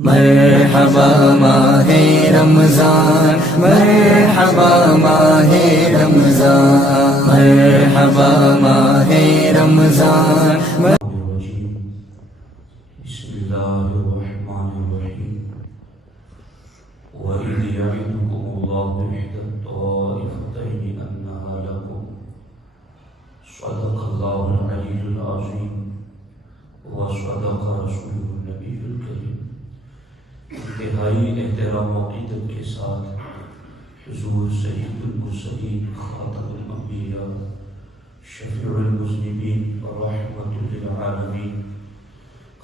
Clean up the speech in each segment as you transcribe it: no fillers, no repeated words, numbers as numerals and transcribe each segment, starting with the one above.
مرحبا ماہ رمضان، مرحبا ماہ رمضان، مرحبا ماہ رمضان۔ بسم اللہ الرحمن الرحیم۔ وَإِذْ يَعِدُكُمُ اللَّهُ إِحْدَى الطَّائِفَتَيْنِ أَنَّهَا لَكُمْ صَدَقَ اللَّهُ الْعَلِيُّ الْعَظِيمُ وَصَدَقَ رَسُولُهُ النَّبِيُّ الْكَرِيمُ۔ انتہائی احترام و عقیدت کے ساتھ حضور سید المرسلین، خاتم الانبیاء، شفیع المذنبین، رحمت للعالمین،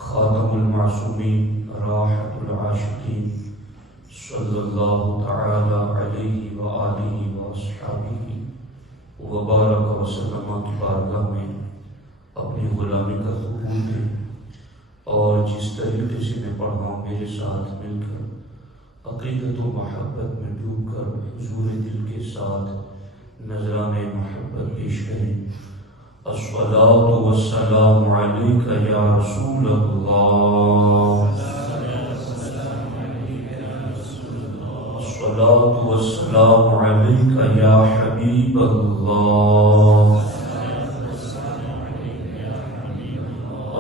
خاتم المعصومین، راحت العاشقین، صلی اللہ تعالی علیہ وآلہ واصحابہ وبارک وسلم کی بارگاہ میں اپنی غلامی کا قبول دیں، اور جس طریقے سے میں پڑھا ہوں میرے ساتھ مل کر عقیدت و محبت میں ڈوب کر حضور دل کے ساتھ نذران محبت پیش کریں۔ الصلاۃ والسلام علیک یا رسول اللہ، الصلاۃ والسلام علیک یا حبیب اللہ،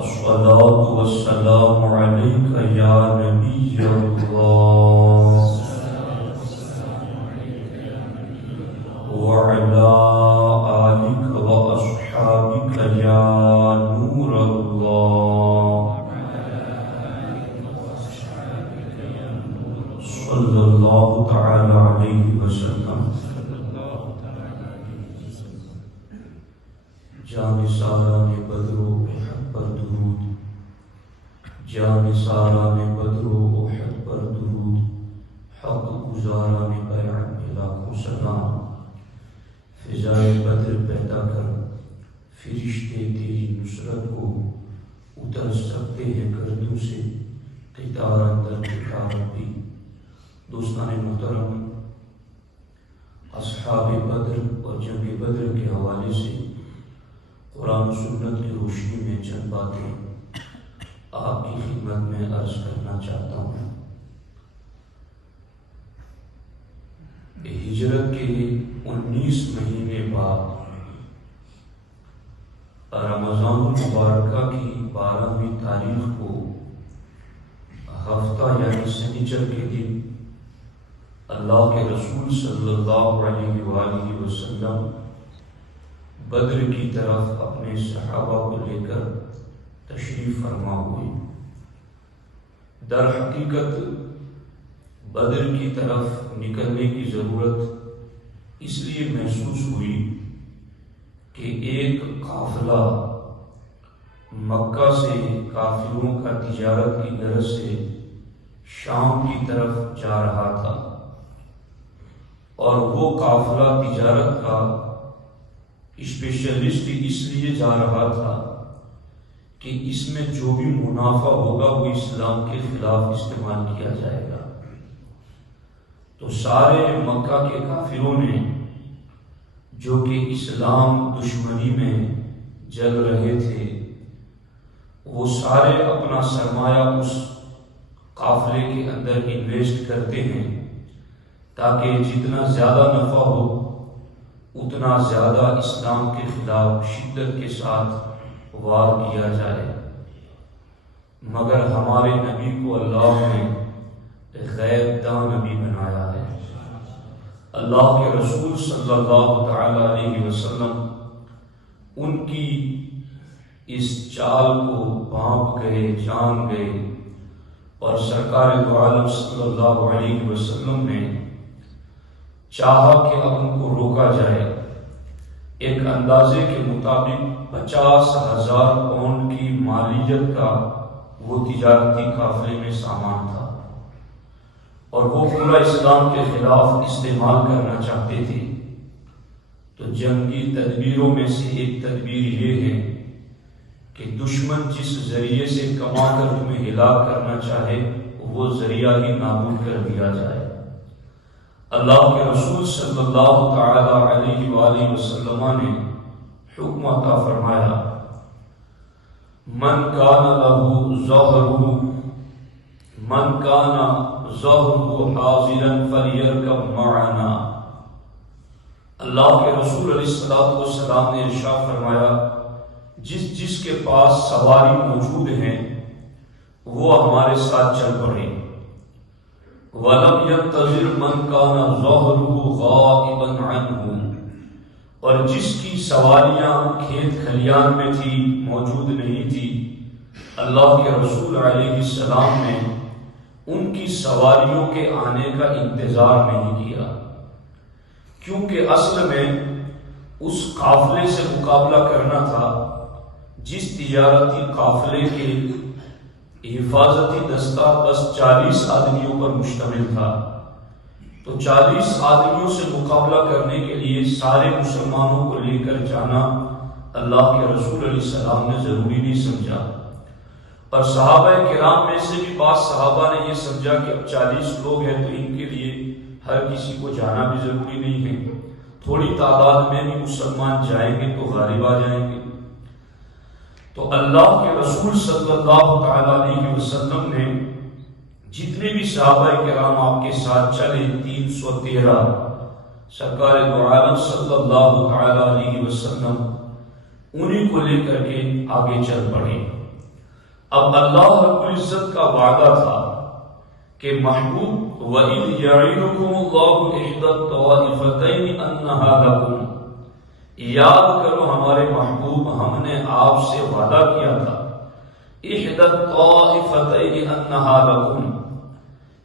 الصلاۃ والسلام علیک یا نبی اللہ، وعلی آلک واصحابک یا نور اللہ، صلی اللہ تعالی علیہ وسلم۔ جان ساران بدر و احد پر درود، جان ساران بدر و احد پر درود، حق گزاران بیعت میں لاکھوں سلام۔ فضائے بدر پیدا کر فرشتے تیری نصرت کو اتر سکتے ہیں گردوں سے قطار اندر قطار بھی۔ دوستان محترم، اصحاب بدر اور جنگ بدر کے حوالے سے قرآن و سنت کی روشنی میں چند باتیں آپ کی خدمت میں عرض کرنا چاہتا ہوں۔ ہجرت کے 19 مہینے بعد رمضان المبارکہ کی 12ویں تاریخ کو ہفتہ یعنی سنیچر کے دن اللہ کے رسول صلی اللہ علیہ وآلہ وسلم بدر کی طرف اپنے صحابہ کو لے کر تشریف فرما ہوئی۔ در حقیقت بدر کی طرف نکلنے کی ضرورت اس لیے محسوس ہوئی کہ ایک قافلہ مکہ سے کافروں کا تجارت کی غرض سے شام کی طرف جا رہا تھا، اور وہ قافلہ تجارت کا اسپیشلسٹ اس لیے جا رہا تھا کہ اس میں جو بھی منافع ہوگا وہ اسلام کے خلاف استعمال کیا جائے گا۔ تو سارے مکہ کے کافروں نے جو کہ اسلام دشمنی میں جل رہے تھے، وہ سارے اپنا سرمایہ اس قافلے کے اندر انویسٹ کرتے ہیں تاکہ جتنا زیادہ نفع ہو اتنا زیادہ اسلام کے خلاف شدت کے ساتھ وار کیا جائے۔ مگر ہمارے نبی کو اللہ نے غیب داں نبی بنایا ہے۔ اللہ کے رسول صلی اللہ تعالی علیہ وسلم ان کی اس چال کو بھانپ گئے، جان گئے، اور سرکار دو عالم صلی اللہ علیہ وسلم نے چاہا کہ اب ان کو روکا جائے۔ ایک اندازے کے مطابق 50,000 پاؤنڈ کی مالیت کا وہ تجارتی قافلے میں سامان تھا، اور وہ پورا اسلام کے خلاف استعمال کرنا چاہتے تھے۔ تو جنگی تدبیروں میں سے ایک تدبیر یہ ہے کہ دشمن جس ذریعے سے کما کر تمہیں ہلاک کرنا چاہے وہ ذریعہ ہی نابود کر دیا جائے۔ اللہ کے رسول صلی اللہ تعالی علیہ وآلہ وسلم نے حکم عطا فرمایا، من کان لہ ظہرہ من کانا ظہرہ حاضرا فلیرکب معنا۔ اللہ کے رسول علیہ السلام نے ارشاد فرمایا جس کے پاس سواری موجود ہیں وہ ہمارے ساتھ چل پڑے۔ وَلَمْ يَنْتَظِرْ مَنْ كَانَ ظَهْرُهُ غَائِبًا عَنْهُ، اور جس کی سواریاں کھیت کھلیان میں تھی، موجود نہیں تھی، اللہ کے رسول علیہ السلام نے ان کی سواریوں کے آنے کا انتظار نہیں کیا، کیونکہ اصل میں اس قافلے سے مقابلہ کرنا تھا جس تجارتی قافلے کے حفاظتی دستہ بس 40 آدمیوں پر مشتمل تھا۔ تو 40 آدمیوں سے مقابلہ کرنے کے لیے سارے مسلمانوں کو لے کر جانا اللہ کے رسول علیہ السلام نے ضروری نہیں سمجھا، اور صحابہ کرام میں سے بھی بعض صحابہ نے یہ سمجھا کہ اب 40 لوگ ہیں تو ان کے لیے ہر کسی کو جانا بھی ضروری نہیں ہے، تھوڑی تعداد میں بھی مسلمان جائیں گے تو غالب آ جائیں گے۔ تو اللہ کے رسول صلی اللہ تعالی علیہ وسلم نے جتنے بھی صحابہ کرام آپ کے ساتھ چلے 313، سرکار دو عالم صلی اللہ تعالی علیہ وسلم انہیں کو لے کر کے آگے چل پڑے۔ اب اللہ رب العزت کا وعدہ تھا کہ محبوب وَإِذْ يَعِدُكُمُ اللَّهُ إِحْدَى الطَّائِفَتَيْنِ أَنَّهَا لَكُمْ، یاد کرو ہمارے محبوب، ہم نے آپ سے وعدہ کیا تھا اِحْدَى الطَّائِفَتَيْنِ أَنَّهَا لَكُمْ،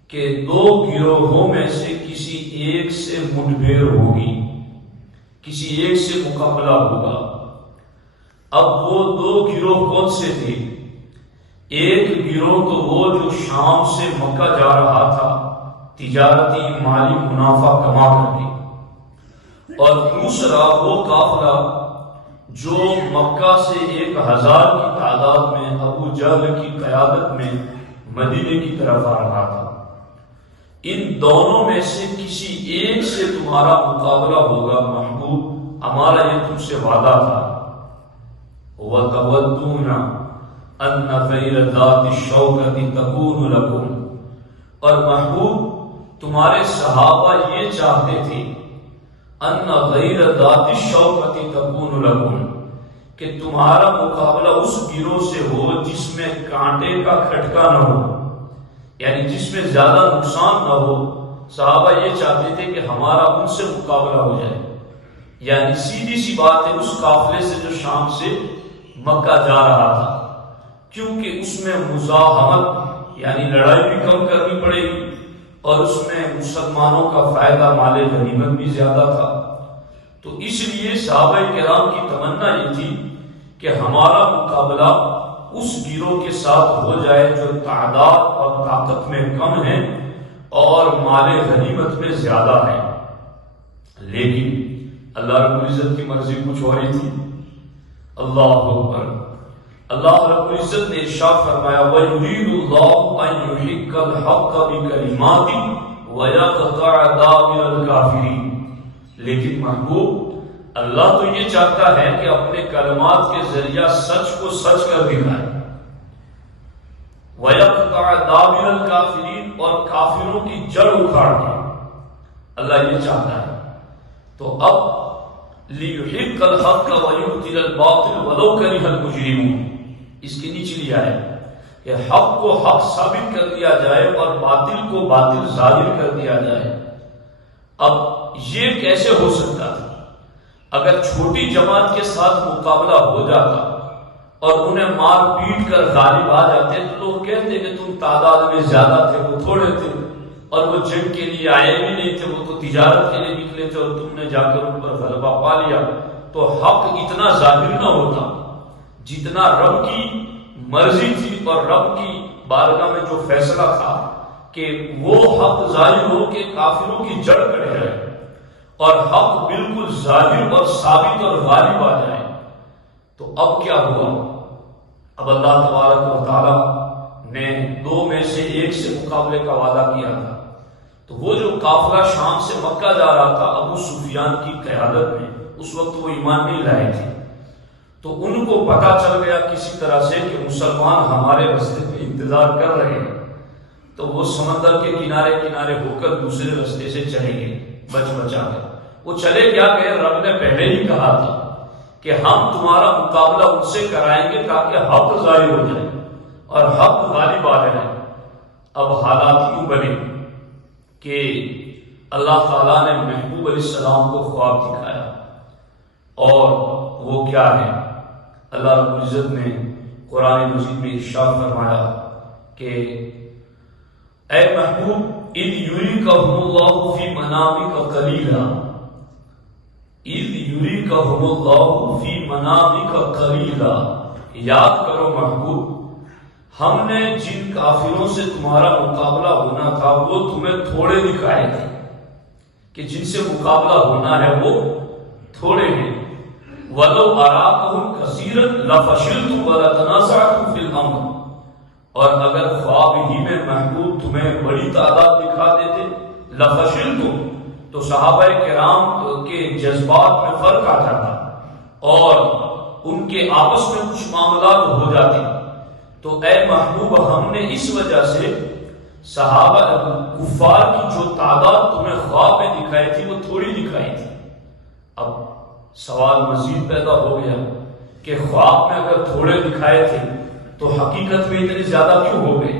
کہ دو گروہوں میں سے کسی ایک سے مٹبھیڑ ہوگی، کسی ایک سے مقابلہ ہوگا۔ اب وہ دو گروہ کون سے تھے؟ ایک گروہ تو وہ جو شام سے مکہ جا رہا تھا تجارتی مالی منافع کما کر کے، اور دوسرا وہ قافلہ جو مکہ سے 1000 کی تعداد میں ابو جہل کی قیادت میں مدینے کی طرف آ رہا تھا۔ ان دونوں میں سے کسی ایک سے تمہارا مقابلہ ہوگا محبوب، ہمارا یہ تم سے وعدہ تھا۔ وَتَوَدُّونَ أَنَّ غَيْرَ ذَاتِ الشَّوْكَةِ تَكُونُ لَكُمْ، اور محبوب تمہارے صحابہ یہ چاہتے تھے ان غیر ذات الشوکۃ تکون لکم، کہ تمہارا مقابلہ اس گروہ سے ہو جس میں کانٹے کا کھٹکا نہ ہو، یعنی جس میں زیادہ نقصان نہ ہو۔ صحابہ یہ چاہتے تھے کہ ہمارا ان سے مقابلہ ہو جائے، یعنی سیدھی سی بات ہے اس قافلے سے جو شام سے مکہ جا رہا تھا، کیونکہ اس میں مزاحمت یعنی لڑائی بھی کم کرنی پڑے گی، اور اس میں مسلمانوں کا فائدہ مال غنیمت بھی زیادہ تھا۔ تو اس لیے صحابہ کرام کی تمنا یہ تھی کہ ہمارا مقابلہ اس گروہ کے ساتھ ہو جائے جو تعداد اور طاقت میں کم ہے اور مال غنیمت میں زیادہ ہے۔ لیکن اللہ رب العزت کی مرضی کچھ اور ہی تھی۔ اللہ اکبر، اللہ رب العزت نے ارشاد فرمایا وَيُرِيدُ اللَّهُ أَن يُحِقَّ الْحَقَّ بِكَلِمَاتِهِ وَيَقْطَعَ دَابِرَ الْكَافِرِينَ، لیکن محبوب اللہ تو یہ چاہتا ہے کہ اپنے کلمات کے ذریعہ سچ کو سچ کر دکھائے، وَيَقْطَعَ دَابِرَ الْكَافِرِينَ، اور کافروں کی جڑ اکھاڑ دے، اللہ یہ چاہتا ہے۔ تو اب لِيُحِقَّ الْحَقَّ وَيُبْطِلَ الْبَاطِلَ وَلَوْ كَرِهَ الْمُجْرِمُونَ، اس کی نیچلی آئے کہ حق کو حق ثابت کر دیا جائے اور باطل کو باطل ظاہر کر دیا جائے۔ اب یہ کیسے ہو سکتا تھا؟ اگر چھوٹی جماعت کے ساتھ مقابلہ ہو جاتا اور انہیں مار پیٹ کر غالب آ جاتے تو لوگ کہتے کہ تم تعداد میں زیادہ تھے، وہ تھوڑے تھے، اور وہ جنگ کے لیے آئے بھی نہیں تھے، وہ تو تجارت کے لیے نکلے تھے، اور تم نے جا کر ان پر غلبہ پا لیا، تو حق اتنا ظاہر نہ ہوتا جتنا رب کی مرضی تھی اور رب کی بارگاہ میں جو فیصلہ تھا کہ وہ حق ظاہر ہو کہ کافروں کی جڑ کٹ جائے اور حق بالکل ظاہر اور ثابت اور غالب آ جائے۔ تو اب کیا ہوا؟ اب اللہ تبارک و تعالی نے دو میں سے ایک سے مقابلے کا وعدہ کیا تھا، تو وہ جو قافلہ شام سے مکہ جا رہا تھا ابو سفیان کی قیادت میں، اس وقت وہ ایمان نہیں لائے تھے، تو ان کو پتا چل گیا کسی طرح سے کہ مسلمان ہمارے راستے پہ انتظار کر رہے ہیں، تو وہ سمندر کے کنارے کنارے ہو کر دوسرے رستے سے چلے گئے بچا کر۔ وہ چلے کیا گئے، رب نے پہلے ہی کہا تھا کہ ہم تمہارا مقابلہ ان سے کرائیں گے تاکہ حق ظاہر ہو جائے اور حق غالب آ جائے۔ اب حالات یوں بنے کہ اللہ تعالیٰ نے محبوب علیہ السلام کو خواب دکھایا، اور وہ کیا ہے، اللہ رب العزت نے قرآن مجید میں ارشاد فرمایا کہ اے محبوب اذ یریکہم اللہ فی منامک قلیلا، اذ یریکہم اللہ فی منامک قلیلا، یاد کرو محبوب، ہم نے جن کافروں سے تمہارا مقابلہ ہونا تھا وہ تمہیں تھوڑے دکھائے تھے، کہ جن سے مقابلہ ہونا ہے وہ تھوڑے ہیں۔ وَلَوْ أَرَاكَهُمْ كَثِيرًا لَفَشِلْتُمْ وَلَتَنَازَعْتُمْ فِي الْأَمْرِ، اور اگر خواب ہی میں محبوب تمہیں بڑی تعداد دکھا دیتے، لَفَشِلْتُمْ، تو صحابہ کرام کے جذبات میں فرق آ جاتا اور ان کے آپس میں کچھ معاملات ہو جاتے۔ تو اے محبوب، ہم نے اس وجہ سے صحابہ کفار کی جو تعداد تمہیں خواب میں دکھائی تھی وہ تھوڑی دکھائی تھی۔ اب سوال مزید پیدا ہو گیا کہ خواب میں اگر تھوڑے دکھائے تھے تو حقیقت میں اتنے زیادہ کیوں ہو گئے؟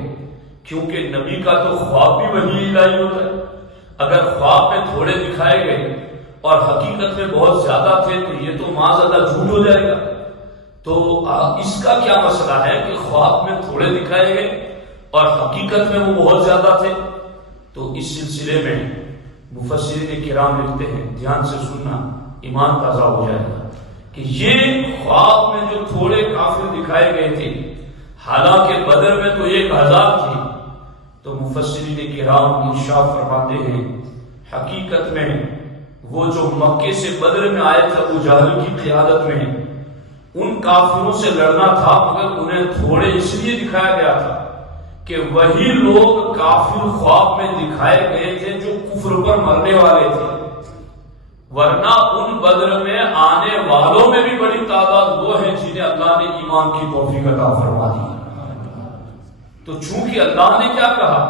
کیونکہ نبی کا تو خواب بھی وحی الہی ہوتا ہے۔ اگر خواب میں تھوڑے دکھائے گئے اور حقیقت میں بہت زیادہ تھے تو یہ تو معاذ اللہ جھوٹ ہو جائے گا۔ تو اس کا کیا مسئلہ ہے کہ خواب میں تھوڑے دکھائے گئے اور حقیقت میں وہ بہت زیادہ تھے؟ تو اس سلسلے میں مفسرین کرام لکھتے ہیں، دھیان سے سننا، ایمان تازہ ہو جائے گا، کہ یہ خواب میں جو تھوڑے کافر دکھائے گئے تھے، حالانکہ بدر میں تو 1000 تھے، تو مفسرین کرام ارشاد فرماتے ہیں حقیقت میں وہ جو مکے سے بدر میں آئے تھے ابو جہل کی قیادت میں، ان کافروں سے لڑنا تھا، مگر انہیں تھوڑے اس لیے دکھایا گیا تھا کہ وہی لوگ کافر خواب میں دکھائے گئے تھے جو کفر پر مرنے والے تھے، ورنہ ان بدر میں آنے والوں میں بھی بڑی تعداد وہ ہیں جنہیں اللہ نے ایمان کی توفیق عطا فرما دی۔ تو چونکہ اللہ نے کیا کہا،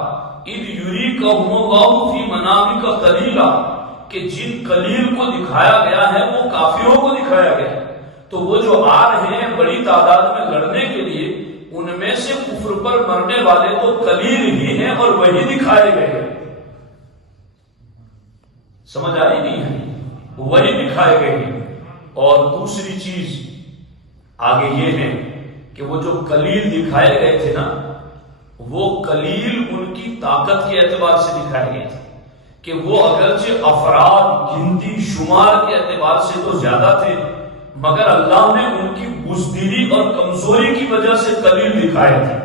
اذ یریکہم اللہ فی منامک قلیلا، کہ جن قلیل کو دکھایا گیا ہے وہ کافروں کو دکھایا گیا ہے، تو وہ جو آ رہے ہیں بڑی تعداد میں لڑنے کے لیے، ان میں سے کفر پر مرنے والے تو قلیل ہی ہیں اور وہی دکھائے گئے ہیں۔ سمجھ آئی نہیں ہے؟ وہی دکھائے گئے ہیں۔ اور دوسری چیز آگے یہ ہے کہ وہ جو قلیل دکھائے گئے تھے نا، وہ قلیل ان کی طاقت کے اعتبار سے دکھائے گئے تھے، کہ وہ اگرچہ افراد گنتی شمار کے اعتبار سے تو زیادہ تھے، مگر اللہ نے ان کی بزدلی اور کمزوری کی وجہ سے قلیل دکھائے تھے،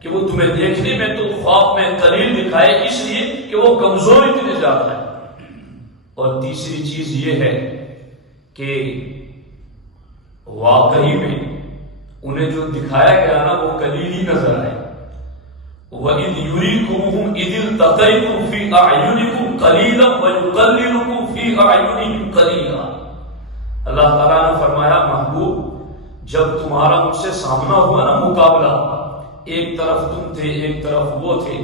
کہ وہ تمہیں دیکھنے میں تو خواب میں قلیل دکھائے اس لیے کہ وہ کمزور اتنے زیادہ ہے۔ اور تیسری چیز یہ ہے کہ واقعی میں انہیں جو دکھایا گیا نا وہ قلیل ہی نظر آئے۔ وَإِذْ يُرِيكُمُهُمْ إِذِ الْتَقَيْتُمْ فِي أَعْيُنِكُمْ قَلِيلًا وَيُقَلِّلُكُمْ فِي أَعْيُنِهِمْ قَلِيلًا۔ اللہ تعالیٰ نے فرمایا محبوب، جب تمہارا مجھ سے سامنا ہوا نا مقابلہ، ایک طرف تم تھے ایک طرف وہ تھے،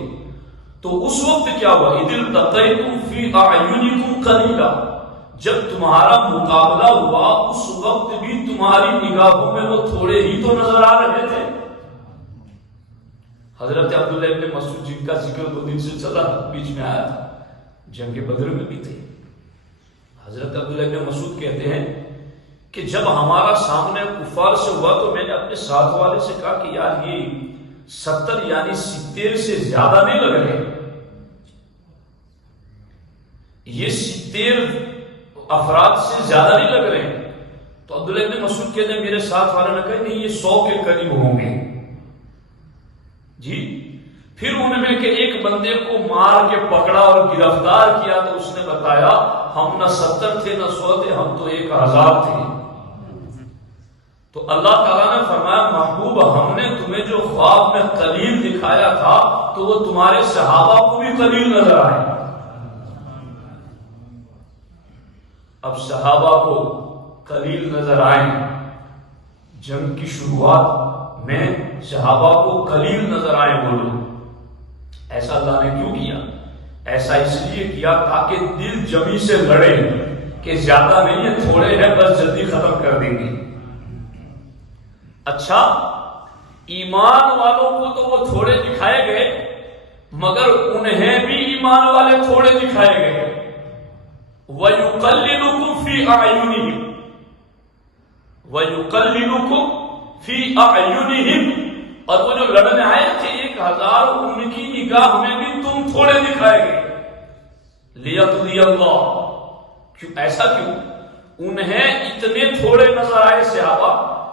تو اس وقت کیا ہوا، اذ التقیتم فی اعینکم قلیلا، جب تمہارا مقابلہ ہوا اس وقت بھی تمہاری نگاہوں میں وہ تھوڑے ہی تو نظر آ رہے تھے۔ حضرت عبداللہ ابن مسعود جن کا ذکر 2 دن سے چلا بیچ میں آیا تھا، جنگ بدر میں بھی تھے۔ حضرت عبداللہ ابن مسعود کہتے ہیں کہ جب ہمارا سامنے کفار سے ہوا تو میں نے اپنے ساتھ والے سے کہا کہ یار یہ 70 یعنی 70 سے زیادہ نہیں لگ رہے، یہ 70 افراد سے زیادہ نہیں لگ رہے۔ تو عبداللہ ابن مسعود کہتے ہیں میرے ساتھ والے نے کہا نہیں یہ 100 کے قریب ہوں گے جی۔ پھر انہوں نے کہ ایک بندے کو مار کے پکڑا اور گرفتار کیا تو اس نے بتایا ہم نہ 70 تھے نہ 100 تھے، ہم تو 1000 تھے۔ تو اللہ تعالیٰ نے فرمایا محبوب ہم نے تمہیں جو خواب میں قلیل دکھایا تھا تو وہ تمہارے صحابہ کو بھی قلیل نظر آئے۔ اب صحابہ کو قلیل نظر آئے، جنگ کی شروعات میں صحابہ کو قلیل نظر آئے وہ لوگ، ایسا اللہ نے کیوں کیا؟ ایسا اس لیے کیا تاکہ دل جمی سے لڑے کہ زیادہ نہیں ہے، تھوڑے ہیں، بس جلدی ختم کر دیں گے۔ اچھا، ایمان والوں کو تو وہ تھوڑے دکھائے گئے، مگر انہیں بھی ایمان والے تھوڑے دکھائے گئے۔ وَيُقَلِّلُكُمْ فِي أَعْيُنِهِمْ وَيُقَلِّلُكُمْ فِي أَعْيُنِهِمْ، اور وہ جو لڑنے آئے تھے 1000، ان کی نگاہ میں بھی تم تھوڑے دکھائے گئے۔ لِيَقْضِيَ اللَّهُ، کیوں ایسا کیوں؟ انہیں اتنے تھوڑے نظر آئے صحابہ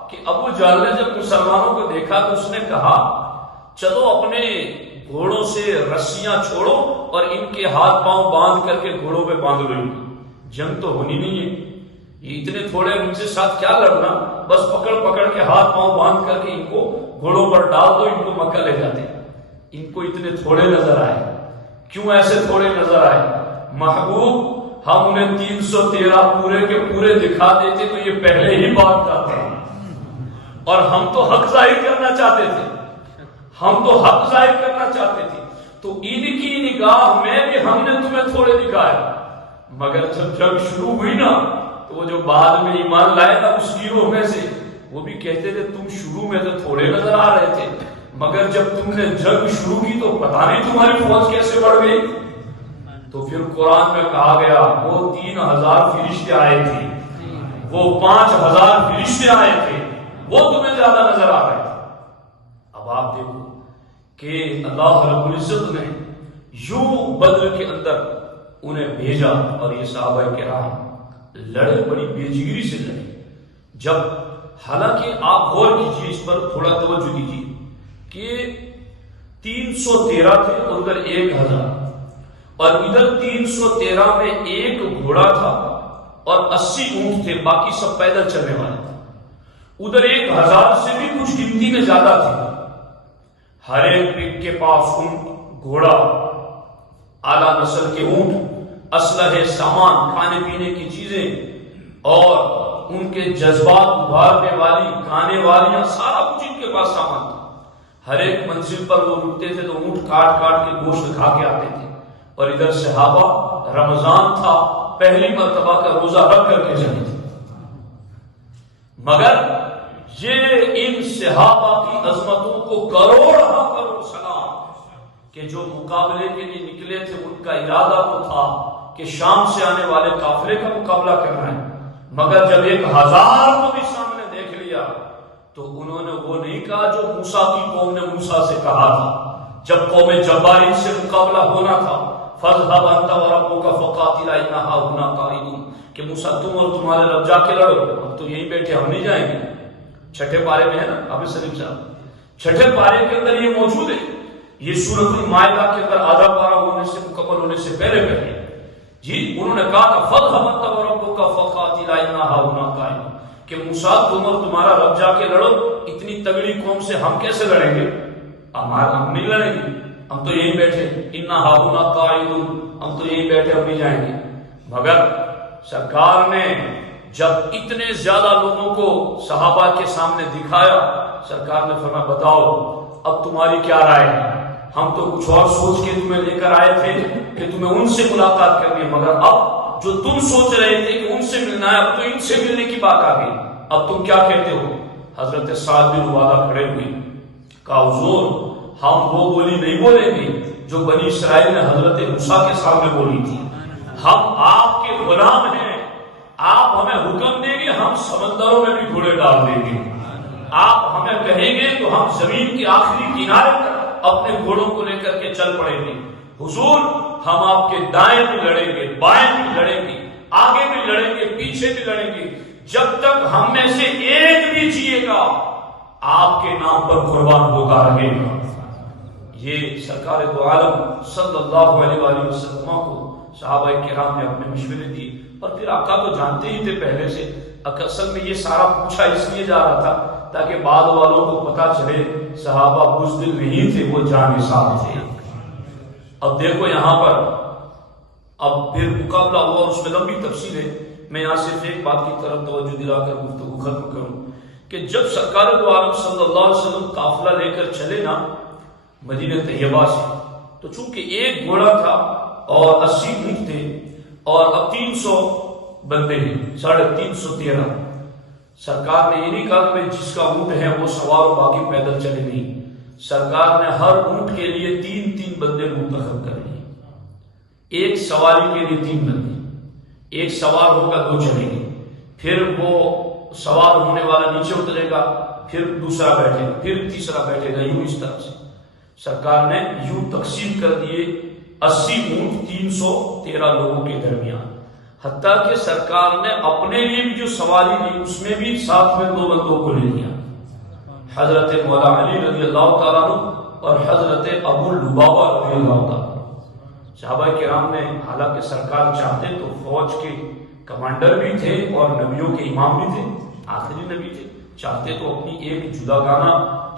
کہ ابو جہل نے جب مسلمانوں کو دیکھا تو اس نے کہا چلو اپنے گھوڑوں سے رسیاں چھوڑو اور ان کے ہاتھ پاؤں باندھ کر کے گھوڑوں پہ باندھ لو، جنگ تو ہونی نہیں ہے، یہ اتنے تھوڑے ان سے ساتھ کیا لڑنا، بس پکڑ پکڑ کے ہاتھ پاؤں باندھ کر کے ان کو گھوڑوں پر ڈال دو، ان کو مکہ لے جاتے۔ ان کو اتنے تھوڑے نظر آئے۔ کیوں ایسے تھوڑے نظر آئے؟ محبوب، ہم انہیں 313 پورے کے پورے دکھا دیتے تو یہ پہلے ہی بات کرتے ہیں، اور ہم تو حق ظاہر کرنا چاہتے تھے، ہم تو حق ظاہر کرنا چاہتے تھے، تو ان کی نگاہ میں بھی ہم نے تمہیں تھوڑے دکھائے۔ مگر جب جنگ شروع ہوئی نا تو وہ جو بعد میں ایمان لائے نا اس گروہ میں سے، وہ بھی کہتے تھے تم شروع میں تو تھوڑے نظر آ رہے تھے، مگر جب تم نے جنگ شروع کی تو پتہ نہیں تمہاری فوج کیسے بڑھ گئی۔ تو پھر قرآن میں کہا گیا وہ 3000 فرشتے آئے تھے، وہ 5000 فرشتے آئے تھے، وہ تمہیں زیادہ نظر آ رہے تھے۔ اب آپ دیکھو کہ اللہ رب العزت نے یوں بدر کے اندر انہیں بھیجا، اور یہ صحابہ کرام لڑے، بڑی بے جگری سے لڑے۔ جب حالانکہ آپ غور کیجیے، اس پر تھوڑا توجہ دیجیے کہ 313 تھے اور ادھر 1000، اور ادھر 313 میں ایک گھوڑا تھا اور 80 اونٹ تھے، باقی سب پیدل چلنے والے تھے۔ ادھر 1000 سے بھی کچھ گنتی میں زیادہ تھی۔ ہر ایک کے پاس اونٹ، گھوڑا، اعلیٰ نسل کے اونٹ، اسلحے، سامان، کھانے پینے کی چیزیں، اور ان کے جذبات ابھارنے والی گانے والیاں، سارا کچھ ان کے پاس سامان تھا۔ ہر ایک منزل پر وہ رکتے تھے تو اونٹ کاٹ کاٹ کے گوشت کھا کے آتے تھے۔ اور ادھر صحابہ، رمضان تھا، پہلی مرتبہ کا روزہ رکھ کر کے جاتے تھے، مگر یہ ان صحابہ کی عظمتوں کو کروڑ سلام کہ جو مقابلے کے لیے نکلے تھے، ان کا ارادہ تو تھا کہ شام سے آنے والے قافلے کا مقابلہ کرنا ہے، مگر جب 1000 کو بھی سامنے دیکھ لیا تو انہوں نے وہ نہیں کہا جو موسیٰ کی قوم نے موسیٰ سے کہا تھا جب قوم جبارین سے مقابلہ ہونا تھا، فَاذْهَبْ أَنْتَ وَرَبُّكَ فَقَاتِلَا إِنَّا هَاهُنَا قَاعِدُونَ، کہ موسیٰ تم اور تمہارے رب جا کے لڑو، ہم تو یہیں بیٹھے، ہم نہیں جائیں گے۔ چھٹے پارے میں ہے نا حافظ سلیم صاحب، چھٹے پارے کے اندر یہ موجود ہے، یہ سورۃ المائدہ کے اندر آدھا پارہ ہونے سے مکمل ہونے سے پہلے پہلے جی انہوں نے کہا تھا فَاذْهَبْ أَنْتَ وَرَبُّكَ فَقَاتِلَا إِنَّا هَاهُنَا قَاعِدُونَ، کہ موسیٰ تم اور تمہارا رب جا کے لڑو، اتنی تگڑی قوم سے ہم کیسے لڑیں گے، ہم نہیں لڑیں گے، ہم تو یہیں بیٹھے، اِنَّا هَاهُنَا قَاعِدُونَ، ہم تو یہیں بیٹھے، ہم نہیں جائیں گے۔ مگر سرکار نے جب اتنے زیادہ لوگوں کو صحابہ کے سامنے دکھایا، سرکار نے فرمایا بتاؤ اب تمہاری کیا رائے ہے، ہم تو کچھ اور سوچ کے تمہیں لے کر آئے تھے کہ تمہیں ان سے ملاقات کرنی ہے، مگر اب جو تم سوچ رہے تھے کہ ان سے ملنا ہے، اب تو ان سے ملنے کی بات آ گئی، اب تم کیا کہتے ہو؟ حضرت سعد بن عبادہ کھڑے ہوئے، کہا حضور ہم وہ بولی نہیں بولیں گے جو بنی اسرائیل نے حضرت موسیٰ کے سامنے بولی تھی، ہم آپ کے غلام ہیں، آپ ہمیں حکم دیں گے ہم سمندروں میں بھی گھوڑے ڈال دیں گے، آپ ہمیں کہیں گے تو ہم زمین کے آخری کنارے پر اپنے گھوڑوں کو لے کر کے چل پڑیں گے، حضور ہم آپ کے دائیں بھی لڑیں گے، بائیں بھی لڑیں گے، آگے بھی لڑیں گے، پیچھے بھی لڑیں گے، جب تک ہم میں سے ایک بھی جیے گا آپ کے نام پر قربان ہوگا رہے گا۔ یہ سرکار دو عالم صلی اللہ علیہ وآلہ وسلم کو صحابہ کرام نے اپنے مشورے دی، اور پھر آقا تو جانتے ہی تھے پہلے سے، اصل میں یہ سارا پوچھا اس لیے جا رہا تھا تاکہ بعد والوں کو پتا چلے صحابہ بزدل نہیں تھے، وہ جانصاف تھے۔ اب دیکھو یہاں پر اب پھر مقابلہ ہوا اور اس میں لمبی تفصیل ہے، میں یہاں صرف ایک بات کی طرف توجہ دلا کر گفتگو ختم کروں کہ جب سرکار دو عالم صلی اللہ علیہ وسلم قافلہ لے کر چلے نا مدینہ طیبہ سے، تو چونکہ ایک گھوڑا تھا اور 80 اونٹ تھے اور اب 300 بندے ہیں، 313. سرکار نے یہ نہیں کہا کہ جس کا اونٹ ہے وہ سوار و باقی پیدل چلے، نہیں، سرکار نے ہر اونٹ کے لیے 3 بندے منتخب کر لیے. ایک سواری کے لیے 3 بندے، ایک سوار ہوگا 2 چلیں گے، پھر وہ سوار ہونے والا نیچے اترے گا، پھر دوسرا بیٹھے گا، پھر تیسرا بیٹھے گا، یوں اس طرح سے سرکار نے یوں تقسیم کر دیے 80 اونٹ 313 لوگوں کے درمیان. حتیٰ کہ سرکار نے اپنے لیے بھی جو سواری لی اس میں بھی ساتھ میں 2 بندوں کو لے لیا، حضرت مولا علی رضی اللہ تعالیٰ عنہ اور حضرت ابو لبابہ رضی اللہ تعالیٰ عنہ. صحابہ کرام نے، حالانکہ سرکار چاہتے تو فوج کے کمانڈر بھی تھے اور نبیوں کے امام بھی تھے، آخری نبی تھے، چاہتے تو اپنی ایک جداگانہ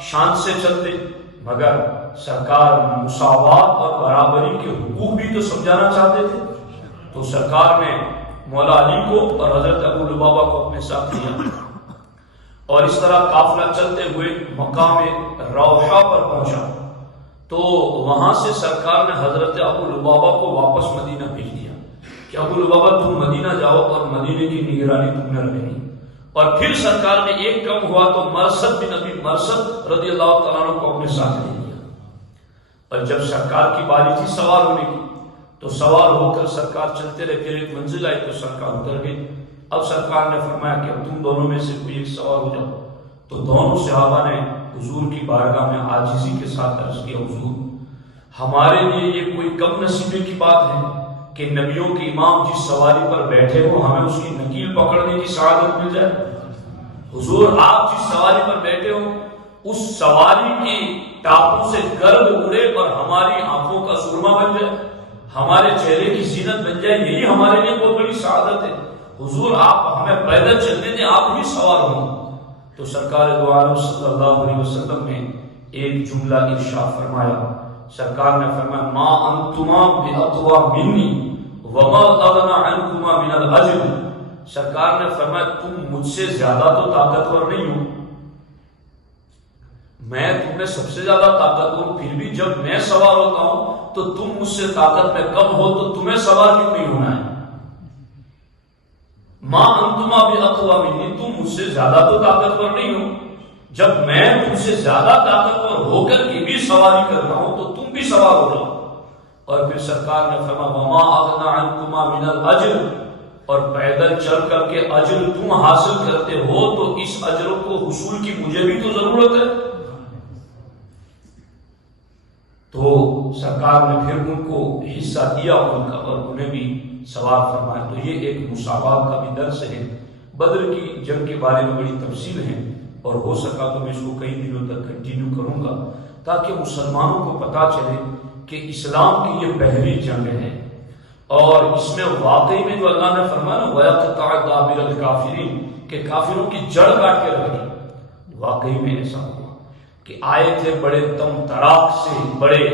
شان سے چلتے، مگر سرکار مساوات اور برابری کے حقوق بھی تو سمجھانا چاہتے تھے. تو سرکار نے مولا علی کو اور حضرت ابو لبابہ کو اپنے ساتھ لیا اور اس طرح قافلہ چلتے ہوئے مقام روحہ پر پہنچا. تو وہاں سے سرکار نے حضرت ابو لبابہ کو واپس مدینہ بھیج دیا کہ ابو لبابہ تم مدینہ جاؤ اور مدینے کی نگرانی تم نے رکھنی. اور پھر سرکار نے ایک کم ہوا تو مرثد بن ابی مرثد رضی اللہ تعالیٰ عنہ کو اپنے ساتھ لے لیا. اور جب سرکار کی باری تھی سوار ہونے کی تو سوار ہو کر سرکار چلتے رہے، پھر ایک منزل آئی تو سرکار اتر گئے. اب سرکار نے فرمایا کہ اب تم دونوں میں سے کوئی ایک سوار ہو جاؤ. تو دونوں صحابہ نے حضور کی بارگاہ میں عاجزی کے ساتھ عرض کیا، حضور ہمارے لیے یہ کوئی کم نصیبے کی بات ہے کہ نبیوں کے امام جس سواری پر بیٹھے ہو ہمیں اس کی نکیل پکڑنے کی سعادت مل جائے. حضور آپ جس سواری پر بیٹھے ہو اس سواری کی ٹاپوں سے گرد اڑے اور ہماری آنکھوں کا سرما بن جائے، ہمارے چہرے کی زینت بن جائے، یہی ہمارے لیے بہت بڑی سعادت ہے. حضور آپ ہمیں پیدل چلنے دیں، آپ ہی سوار ہوں. تو سرکار دو عالم صلی اللہ علیہ وسلم نے ایک جملہ ارشاد فرمایا. سرکار نے فرمایا ما انتما باقوا منی وما اغنى عنكما من الاجر. سرکار نے فرمایا تم مجھ سے زیادہ تو طاقتور نہیں ہو، میں تم میں سب سے زیادہ طاقتور ہوں، پھر بھی جب میں سوار ہوتا ہوں تو تم مجھ سے طاقت میں کم ہو تو تمہیں سوار کیوں نہیں ہونا ہے. ما انتما باقوا منی، تم مجھ سے زیادہ تو طاقتور نہیں ہو، جب میں تم سے زیادہ طاقتور ہو کر کے بھی سواری کرتا ہوں تو تم بھی سوار ہو رہا. اور پھر سرکار نے فرمایا وما اغنى عنكما من الاجر، اور پیدل چل کر کے اجر تم حاصل کرتے ہو تو اس اجر کو حصول کی مجھے بھی تو ضرورت ہے. تو سرکار نے پھر ان کو حصہ دیا ان کا اور انہیں بھی سوار فرمایا. تو یہ ایک مساوات کا بھی درس ہے. بدر کی جنگ کے بارے میں بڑی تفصیل ہے اور ہو سکا تو میں اس کو کئی دنوں تک کنٹینیو کروں گا تاکہ مسلمانوں کو پتا چلے کہ اسلام کی یہ پہلی جنگ ہے اور اس میں واقعی میں جو اللہ نے فرمایا وَيَقْطَعَ دَابِرَ الْكَافِرِينَ کہ کافروں کی جڑ کاٹ کے رکھ دی. واقعی میں ایسا ہوا کہ آئے تھے بڑے تم تراک سے، بڑے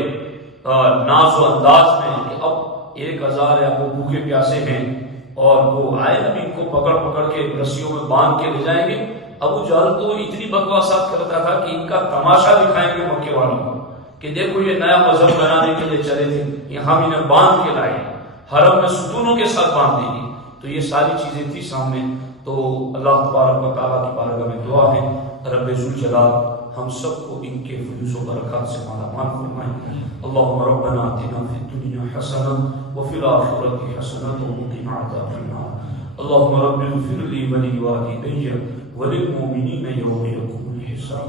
ناز و انداز میں کہ اب 1000 یا وہ بھوکے پیاسے ہیں اور وہ آئے ابھی ان کو پکڑ پکڑ کے رسیوں میں باندھ کے لے جائیں گے. ابو جہل تو اتنی بکواسات کرتا تھا کہ ان کا تماشا دکھائیں گے مکے والوں کو کہ دیکھو یہ نیا مذہب بنانے کے لیے چلے تھے، یہ ہم انہیں باندھ کے لائے، حرم میں ستونوں کے ساتھ باندھ دیں گے. تو یہ ساری چیزیں تھی سامنے. تو اللہ تبارک و تعالیٰ کی بارگاہ میں دعا ہے رب ذوالجلال ہم سب کو ان کے فیوز و برکات سے مالا مال فرمائے. اللهم ربنا آتنا في الدنيا حسنة وفي الآخرة حسنة وقنا عذاب النار. اللهم رب اغفر لي ولوالدي وللمؤمنين يوم يقوم الحساب.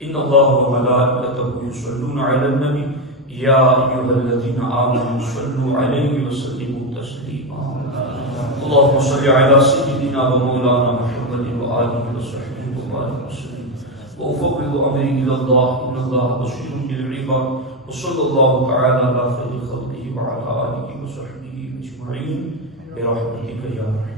إن الله وملائكته يصلون على النبي يا أيها الذين آمنوا صلوا عليه وسلموا تسليما. اللهم صل على سيدنا ومولانا محمد وآله وصحبه وبارك وسلم. وأفوض أمري إلى الله إن الله بصير بالعباد. وصلى الله تعالى على خير خلقه وعلى آله وصحبه أجمعين برحمتك يا رحمن.